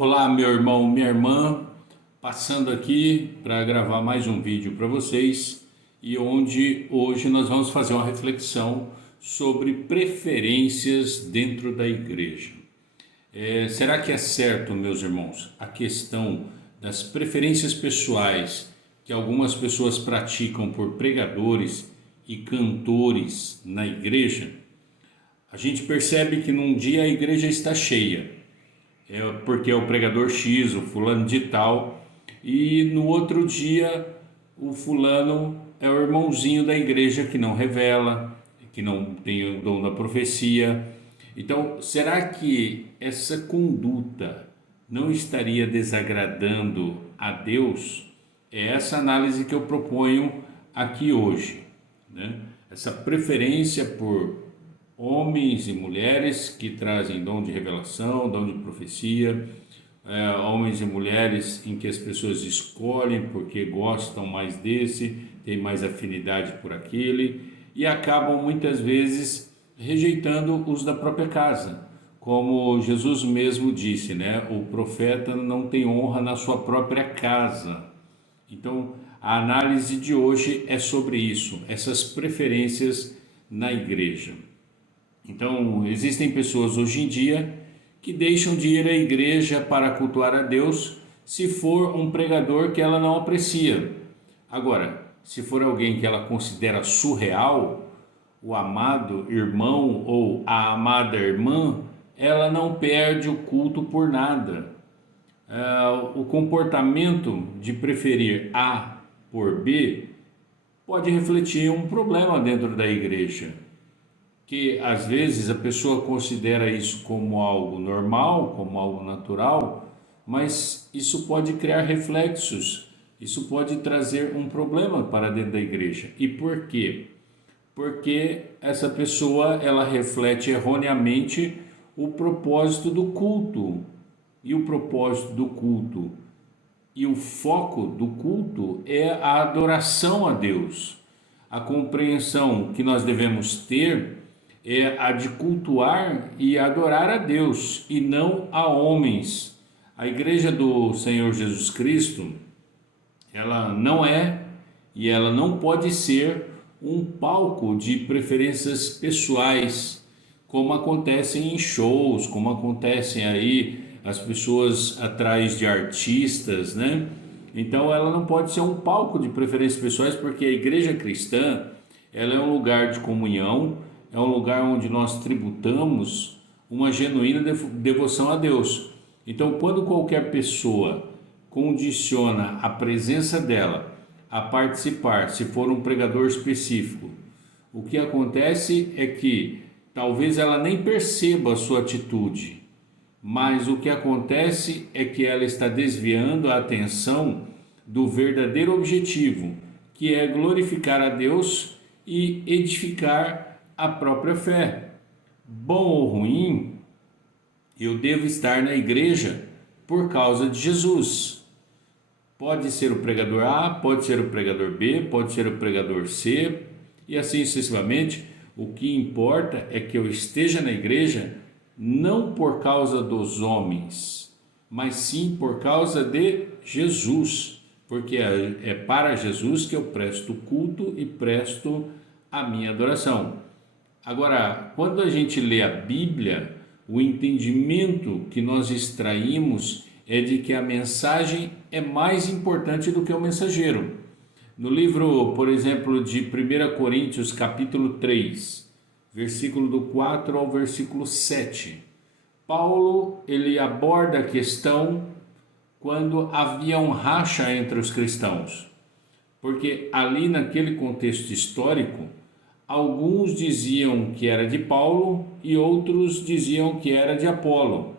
Olá, meu irmão, minha irmã, passando aqui para gravar mais um vídeo para vocês e onde hoje nós vamos fazer uma reflexão sobre preferências dentro da igreja. Será que é certo, meus irmãos, a questão das preferências pessoais que algumas pessoas praticam por pregadores e cantores na igreja? A gente percebe que num dia a igreja está cheia, porque é o pregador X, o fulano de tal, e no outro dia o fulano é o irmãozinho da igreja que não revela, que não tem o dom da profecia. Então, será que essa conduta não estaria desagradando a Deus? É essa análise que eu proponho aqui hoje, né? Essa preferência por homens e mulheres que trazem dom de revelação, dom de profecia, homens e mulheres em que as pessoas escolhem porque gostam mais desse, têm mais afinidade por aquele e acabam muitas vezes rejeitando os da própria casa. Como Jesus mesmo disse, né? O profeta não tem honra na sua própria casa. Então, a análise de hoje é sobre isso, essas preferências na igreja. Então, existem pessoas hoje em dia que deixam de ir à igreja para cultuar a Deus se for um pregador que ela não aprecia. Agora, se for alguém que ela considera surreal, o amado irmão ou a amada irmã, ela não perde o culto por nada. O comportamento de preferir A por B pode refletir um problema dentro da igreja, que às vezes a pessoa considera isso como algo normal, como algo natural, mas isso pode criar reflexos, isso pode trazer um problema para dentro da igreja. E por quê? Porque essa pessoa ela reflete erroneamente o propósito do culto. E o propósito do culto e o foco do culto é a adoração a Deus. A compreensão que nós devemos ter é a de cultuar e adorar a Deus e não a homens. A igreja do Senhor Jesus Cristo, ela não é e ela não pode ser um palco de preferências pessoais, como acontecem em shows, como acontecem aí as pessoas atrás de artistas, né? Então ela não pode ser um palco de preferências pessoais, porque a igreja cristã, ela é um lugar de comunhão, é um lugar onde nós tributamos uma genuína devoção a Deus. Então, quando qualquer pessoa condiciona a presença dela a participar, se for um pregador específico, o que acontece é que talvez ela nem perceba a sua atitude, mas o que acontece é que ela está desviando a atenção do verdadeiro objetivo, que é glorificar a Deus e edificar a própria fé. Bom ou ruim, eu devo estar na igreja por causa de Jesus. Pode ser o pregador A, pode ser o pregador B, pode ser o pregador C, e assim sucessivamente. O que importa é que eu esteja na igreja não por causa dos homens, mas sim por causa de Jesus, porque é para Jesus que eu presto culto e presto a minha adoração. Agora, quando a gente lê a Bíblia, o entendimento que nós extraímos é de que a mensagem é mais importante do que o mensageiro. No livro, por exemplo, de 1 Coríntios, capítulo 3, versículo do 4 ao versículo 7, Paulo ele aborda a questão quando havia um racha entre os cristãos, porque ali naquele contexto histórico, alguns diziam que era de Paulo e outros diziam que era de Apolo.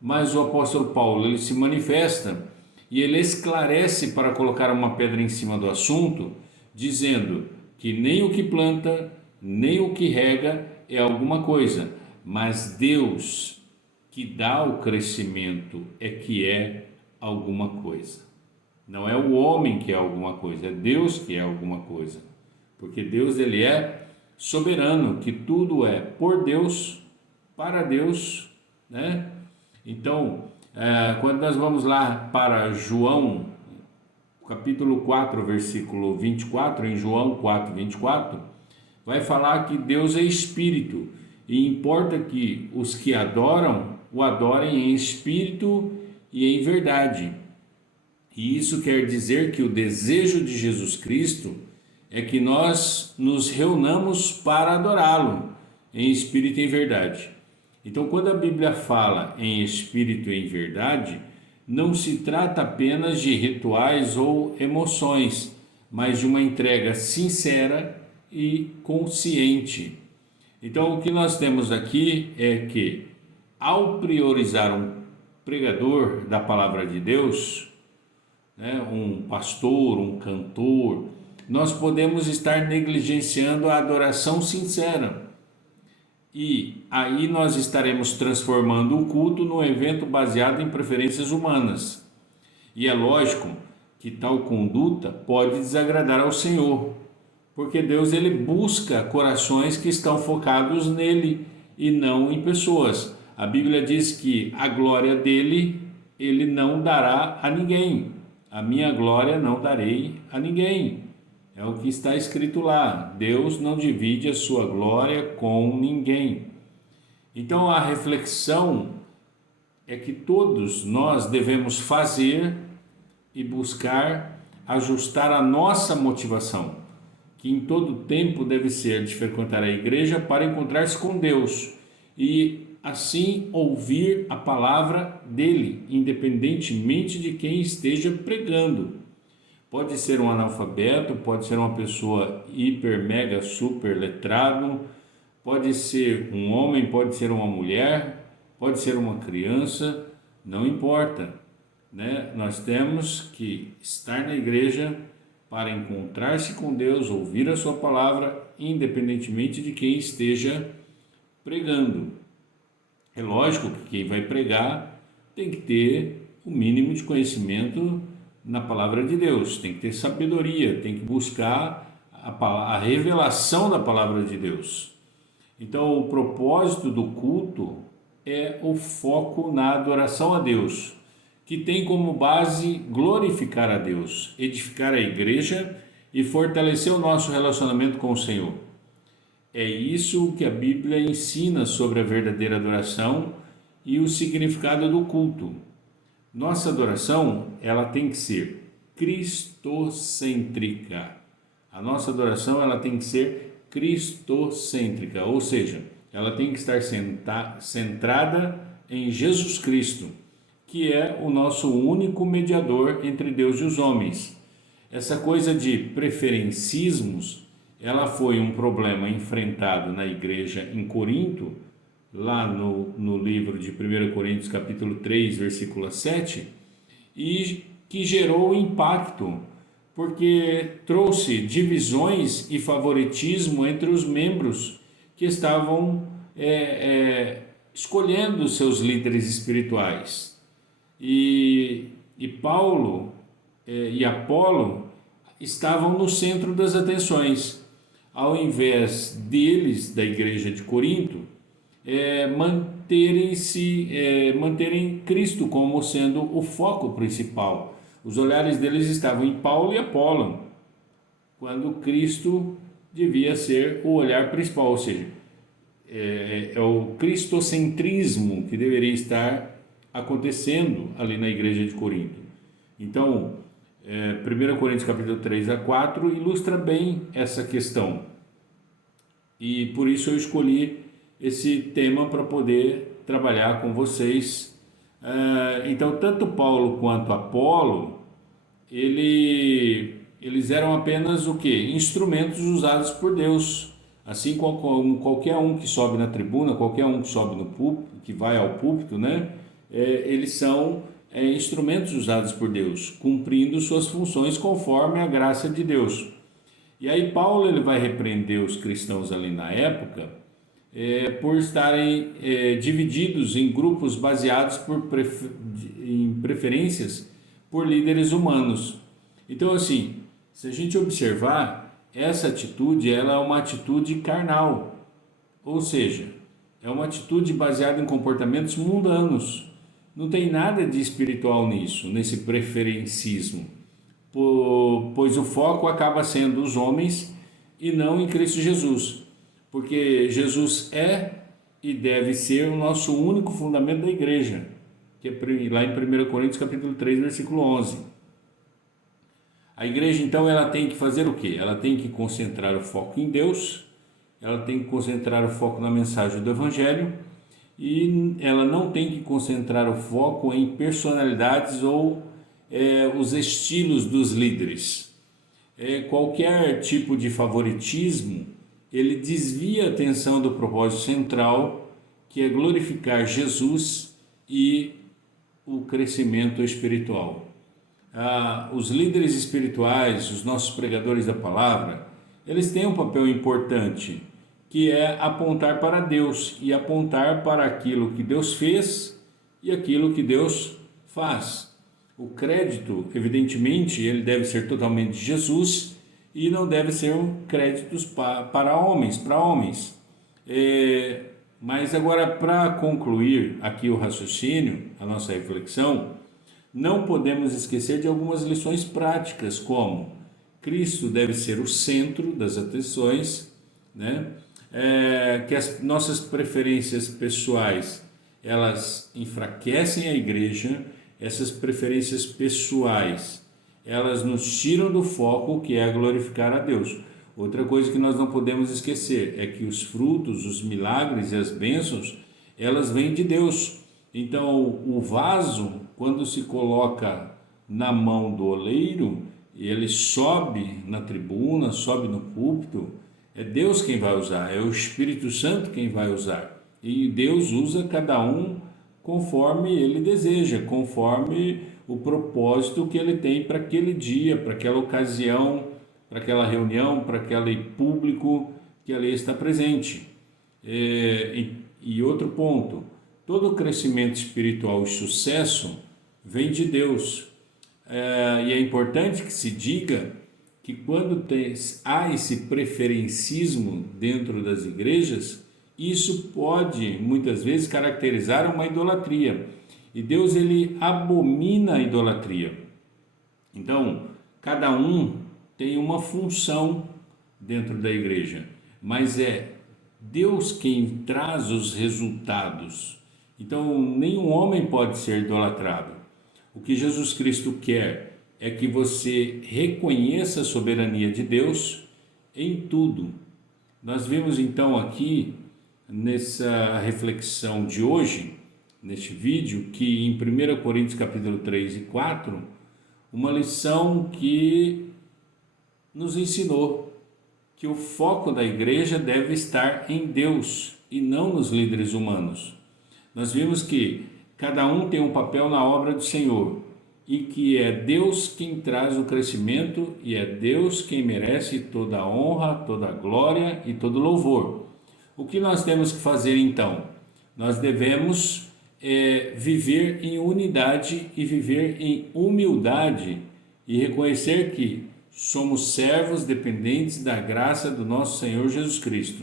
Mas o apóstolo Paulo ele se manifesta e ele esclarece para colocar uma pedra em cima do assunto, dizendo que nem o que planta, nem o que rega é alguma coisa, mas Deus que dá o crescimento é que é alguma coisa. Não é o homem que é alguma coisa, é Deus que é alguma coisa. Porque Deus ele é soberano, que tudo é por Deus, para Deus, né? Então, Quando nós vamos lá para João, capítulo 4, versículo 24, em João 4, 24, vai falar que Deus é Espírito e importa que os que adoram, o adorem em espírito e em verdade. E isso quer dizer que o desejo de Jesus Cristo é que nós nos reunamos para adorá-lo em espírito e em verdade. Então, quando a Bíblia fala em espírito e em verdade, não se trata apenas de rituais ou emoções, mas de uma entrega sincera e consciente. Então, o que nós temos aqui é que, ao priorizar um pregador da palavra de Deus, né, um pastor, um cantor, nós podemos estar negligenciando a adoração sincera. E aí nós estaremos transformando o culto num evento baseado em preferências humanas. E é lógico que tal conduta pode desagradar ao Senhor, porque Deus ele busca corações que estão focados nele e não em pessoas. A Bíblia diz que a glória dele ele não dará a ninguém. A minha glória não darei a ninguém. É o que está escrito lá. Deus não divide a sua glória com ninguém. Então a reflexão é que todos nós devemos fazer e buscar ajustar a nossa motivação, que em todo tempo deve ser de frequentar a igreja para encontrar-se com Deus e assim ouvir a palavra dele, independentemente de quem esteja pregando. Pode ser um analfabeto, pode ser uma pessoa hiper, mega, super letrado, pode ser um homem, pode ser uma mulher, pode ser uma criança, não importa, né? Nós temos que estar na igreja para encontrar-se com Deus, ouvir a sua palavra, independentemente de quem esteja pregando. É lógico que quem vai pregar tem que ter o mínimo de conhecimento na palavra de Deus, tem que ter sabedoria, tem que buscar a revelação da palavra de Deus. Então, o propósito do culto é o foco na adoração a Deus, que tem como base glorificar a Deus, edificar a igreja e fortalecer o nosso relacionamento com o Senhor. É isso que a Bíblia ensina sobre a verdadeira adoração e o significado do culto. Nossa adoração, ela tem que ser cristocêntrica. A nossa adoração, ela tem que ser cristocêntrica, ou seja, ela tem que estar centrada em Jesus Cristo, que é o nosso único mediador entre Deus e os homens. Essa coisa de preferencismos, ela foi um problema enfrentado na igreja em Corinto, lá no livro de 1 Coríntios capítulo 3, versículo 7, e que gerou impacto, porque trouxe divisões e favoritismo entre os membros que estavam escolhendo seus líderes espirituais. E Paulo e Apolo estavam no centro das atenções, ao invés deles, da igreja de Corinto, manterem Cristo como sendo o foco principal. Os olhares deles estavam em Paulo e Apolo, quando Cristo devia ser o olhar principal, ou seja, é o cristocentrismo que deveria estar acontecendo ali na igreja de Corinto. Então, 1 Coríntios capítulo 3 a 4 ilustra bem essa questão. E por isso eu escolhi esse tema para poder trabalhar com vocês. Então, tanto Paulo quanto Apolo, eles eram apenas o quê? Instrumentos usados por Deus. Assim como qualquer um que sobe na tribuna, qualquer um que sobe no púlpito, que vai ao púlpito, né? Eles são instrumentos usados por Deus, cumprindo suas funções conforme a graça de Deus. E aí Paulo ele vai repreender os cristãos ali na época por estarem divididos em grupos baseados em preferências por líderes humanos. Então, assim, se a gente observar, essa atitude ela é uma atitude carnal, ou seja, é uma atitude baseada em comportamentos mundanos, Não tem nada de espiritual nisso, nesse preferencismo, pois o foco acaba sendo os homens e não em Cristo Jesus, porque Jesus é e deve ser o nosso único fundamento da igreja, que é lá em 1 Coríntios capítulo 3, versículo 11. A igreja, então, ela tem que fazer o quê? Ela tem que concentrar o foco em Deus, ela tem que concentrar o foco na mensagem do Evangelho, e ela não tem que concentrar o foco em personalidades ou os estilos dos líderes. Qualquer tipo de favoritismo, ele desvia a atenção do propósito central, que é glorificar Jesus e o crescimento espiritual. Os líderes espirituais, os nossos pregadores da palavra, eles têm um papel importante, que é apontar para Deus e apontar para aquilo que Deus fez e aquilo que Deus faz. O crédito, evidentemente, ele deve ser totalmente de Jesus e não deve ser créditos para homens. Mas agora, para concluir aqui o raciocínio, a nossa reflexão, não podemos esquecer de algumas lições práticas, como Cristo deve ser o centro das atenções, né? Que as nossas preferências pessoais, elas enfraquecem a igreja, essas preferências pessoais, elas nos tiram do foco, que é glorificar a Deus. Outra coisa que nós não podemos esquecer é que os frutos, os milagres e as bênçãos, elas vêm de Deus. Então, o vaso, quando se coloca na mão do oleiro, ele sobe na tribuna, sobe no púlpito, é Deus quem vai usar, é o Espírito Santo quem vai usar. E Deus usa cada um conforme ele deseja, conforme o propósito que ele tem para aquele dia, para aquela ocasião, para aquela reunião, para aquele público que ali está presente. E outro ponto, todo crescimento espiritual e sucesso vem de Deus. E é importante que se diga que quando há esse preferencismo dentro das igrejas, isso pode muitas vezes caracterizar uma idolatria. E Deus, ele abomina a idolatria. Então, cada um tem uma função dentro da igreja, mas é Deus quem traz os resultados. Então, nenhum homem pode ser idolatrado. O que Jesus Cristo quer é que você reconheça a soberania de Deus em tudo. Nós vimos então aqui, nessa reflexão de hoje, neste vídeo, que em 1 Coríntios capítulo 3 e 4, uma lição que nos ensinou que o foco da igreja deve estar em Deus e não nos líderes humanos. Nós vimos que cada um tem um papel na obra do Senhor e que é Deus quem traz o crescimento e é Deus quem merece toda a honra, toda a glória e todo o louvor. O que nós temos que fazer então? Nós devemos viver em unidade e viver em humildade e reconhecer que somos servos dependentes da graça do nosso Senhor Jesus Cristo.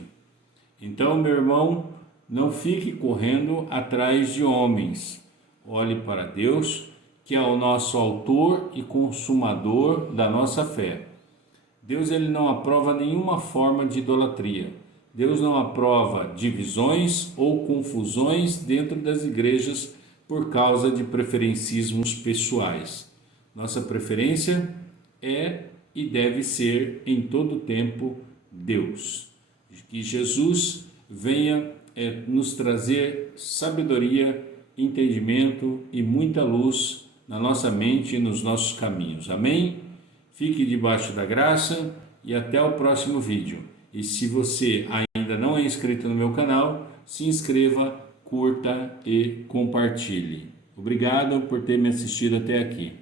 Então, meu irmão, não fique correndo atrás de homens. Olhe para Deus, que é o nosso autor e consumador da nossa fé. Deus, ele não aprova nenhuma forma de idolatria. Deus não aprova divisões ou confusões dentro das igrejas por causa de preferencismos pessoais. Nossa preferência é e deve ser em todo tempo Deus. Que Jesus venha nos trazer sabedoria, entendimento e muita luz na nossa mente e nos nossos caminhos. Amém? Fique debaixo da graça e até o próximo vídeo. E se você ainda não é inscrito no meu canal, se inscreva, curta e compartilhe. Obrigado por ter me assistido até aqui.